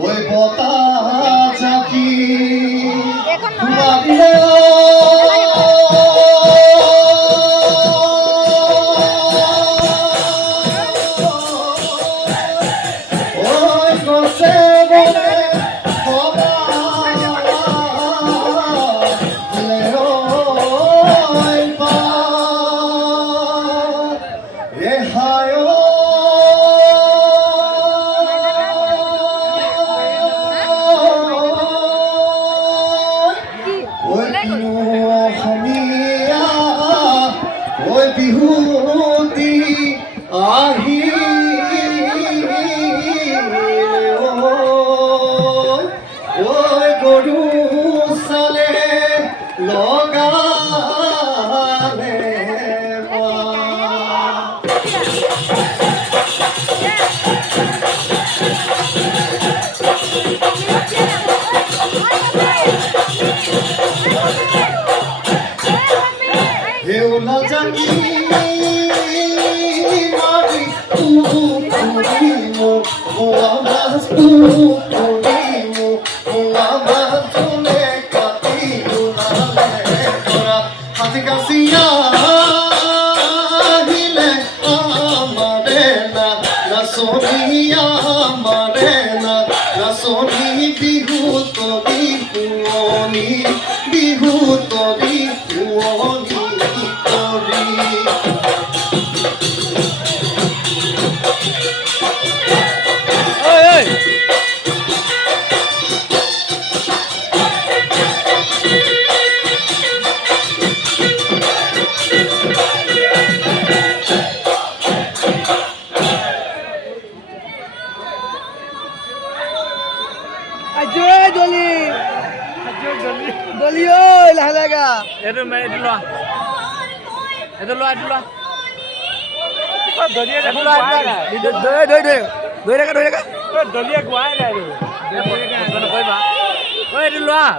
ওই বতাহ জাকি ওই গছে বলে বিহুতি আহি ওই গরু সালে লগালে হেউলা জানি মারি তুরিমো ও আমার তুরিমো ও আমার চলে কাটি উনালে তোরা হাতে কাছিয়া হিলে আমারে না না সোনিয়া আমারে না না সোনি বিহু তো বিহুনি বিহু তো বিহুনি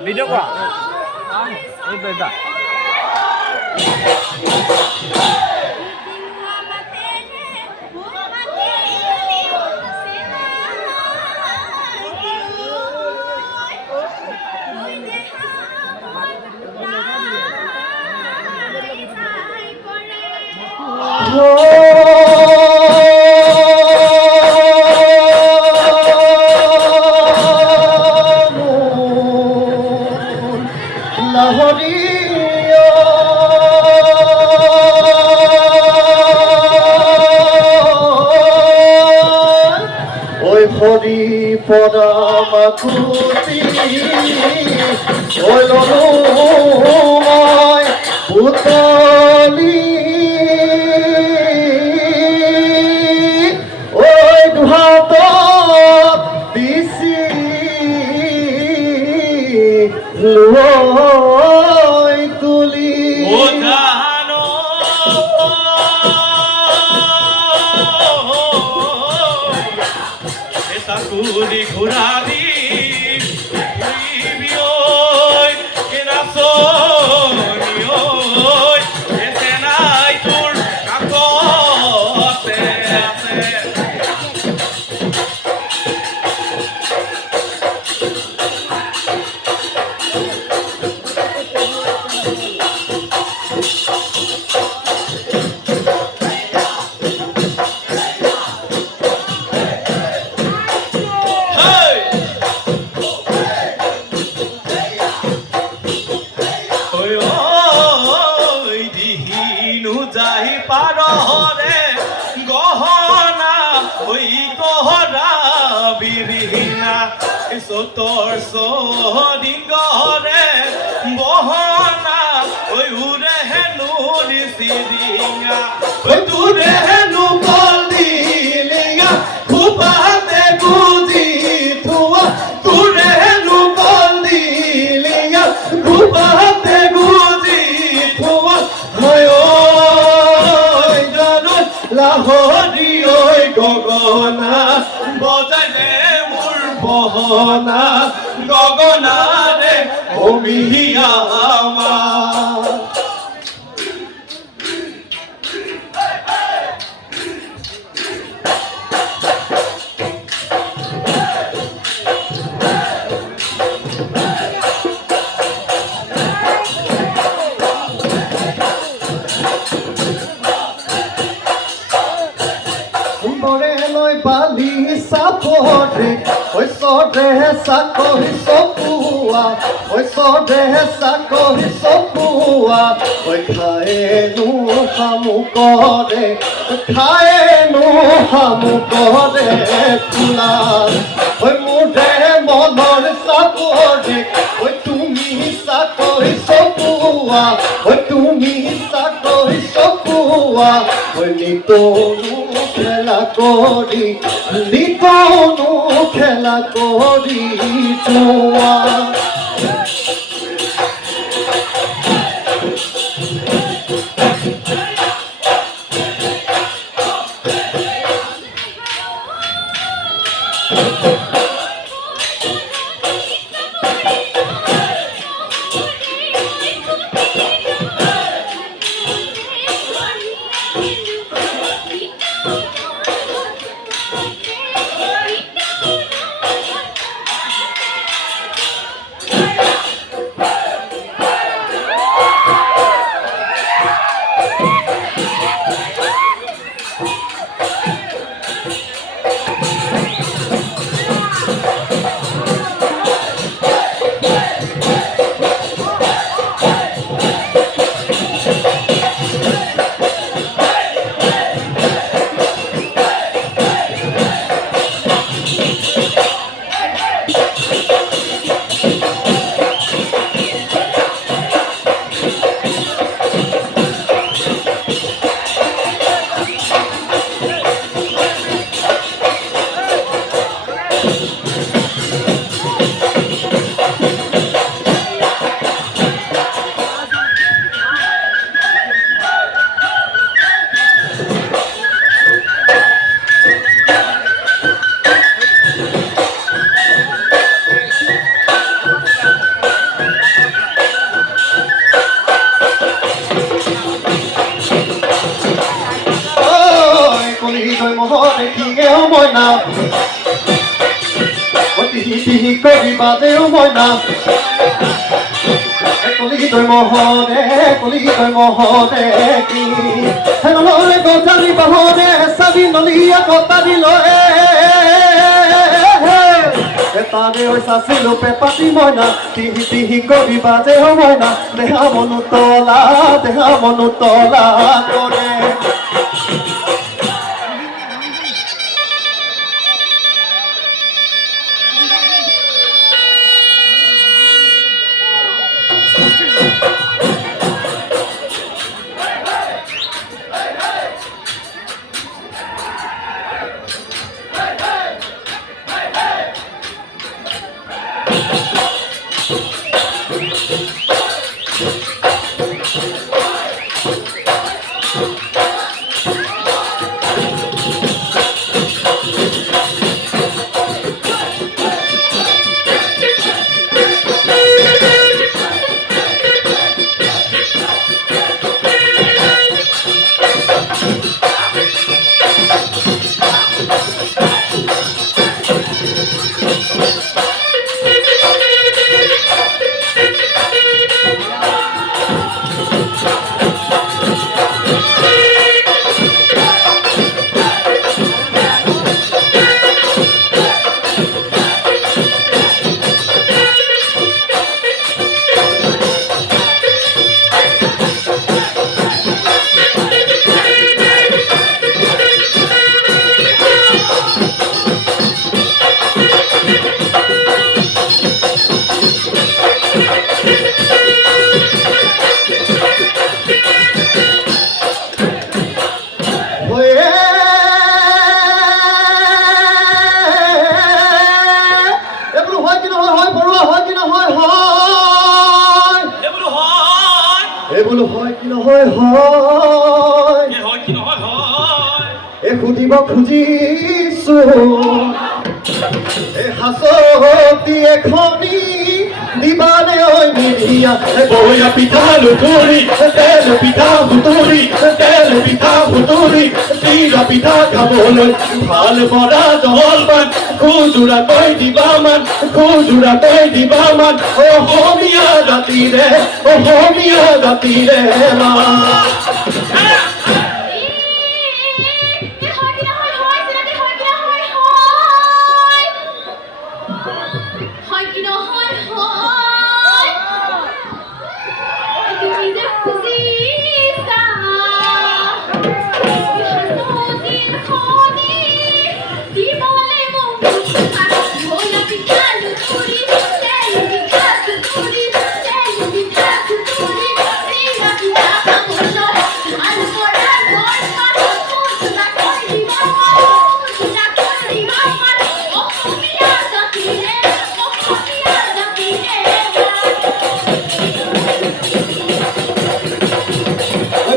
ভিডিও কৰা ওই হরি পরমাকুতি ওই ললুময় পুতলি ওই দুহাত দিছি লুই তুলি Kuri kurari, bioi, kenasoni oi, esenai tur kakote ase. Sotor so dingore bohana oi ure henu risiringa oi ture henu boldilinga khupate guji thua ture henu boldilinga khupate guji thua oi oi jano lahori oi gogona bojane বহনা গগনারে ও তুমি আমার মরে নয় বালি সাপরে ওই সরে সাকহি সপুয়া ওই সরে সাকহি সপুয়া ওই খায়নু হামু করে খায়নু হামু করে তুলা ওই মুঠে মনর সাপরে ওই তুমি সাকহি সপুয়া ওই তুমি সাকহি সপুয়া ওই নিতনু খেলা করি নিতনু খেলা করি জোয়া মহরে ঠিকেও ময়না তিহি তিহি করি বাজেও ময়না কলিতই মহরে কি হেনলে গজালি বাহরে সাবি নলিয়া কতারি লয়ে তারে ওই সাসি লোপে পাতি ময়না তিহি তিহি করি বাজেও ময়না দেহা মনু তলা করে এগুলো হয় কি নহয় হয় এ সুধিব খুজিছো এ হাসতি এখনি দিবানে ওই মিলিয়া বইয়া পিঠা লুতুরি তেল পিঠা ভুতুরি তেল পিঠা ভুতুরি চিরা পিঠা খাবলৈ ভাল বৰা জলপান খুজুৰা কৈ দিবা মান খুজুৰা কৈ দিবা মান অসমীয়া জাতিৰে মা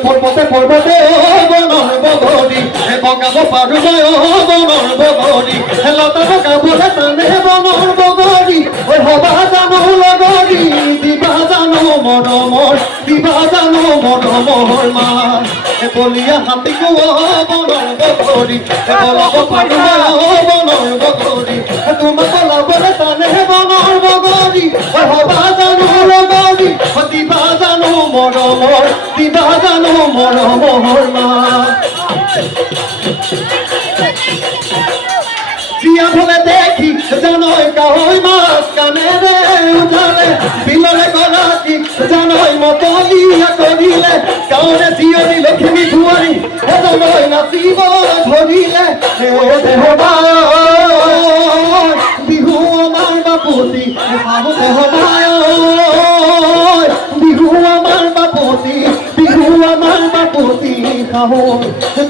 পৰ্বতে পৰ্বতে বনৰ বগৰী বগাব পাৰো মই বনৰ বগৰী লতা বগাবলৈ টানে বনৰ বগৰী হবা জানো লগৰী দিবা জানো মৰমৰ দিবা জানো মৰমৰ মা বলিয়া হাতী বনৰ বগৰী বলাব পাৰো মই বনৰ বগৰী তোমাক বলাবলৈ টানে বনৰ বগৰী হবা জানো লগৰী দিবা জানো মৰমৰ দিবা জানো মৰমৰ মা জিয়া ভলে দেখি জানৈ কাৱৈ মাছ কাণেৰে উঠালে বিলৰে গৰাকী জানৈ মতলীয়া কৰিলে গাঁৱৰে জীয়ৰী লখিমী বোৱাৰী এজনৈ নাচিব ধৰিলে বিহু আমাৰ বাপুতি বিহু আমাৰ বাপুতি বিহু আমাৰ বাপুতি শাহুৰ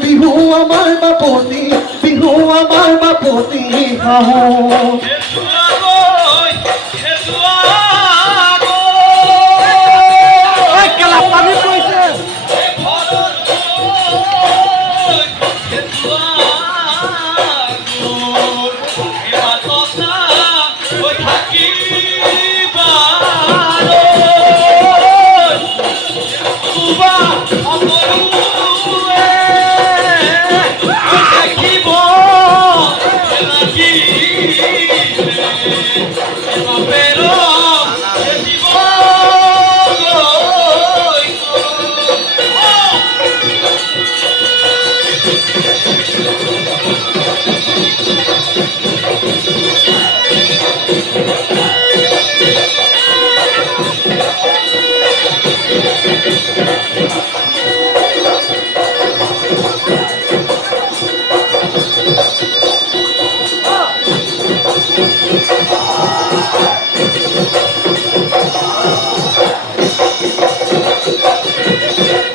বিহু আমাৰ বাপুতি বিহু আমাৰ বাপুতি শাহুৰ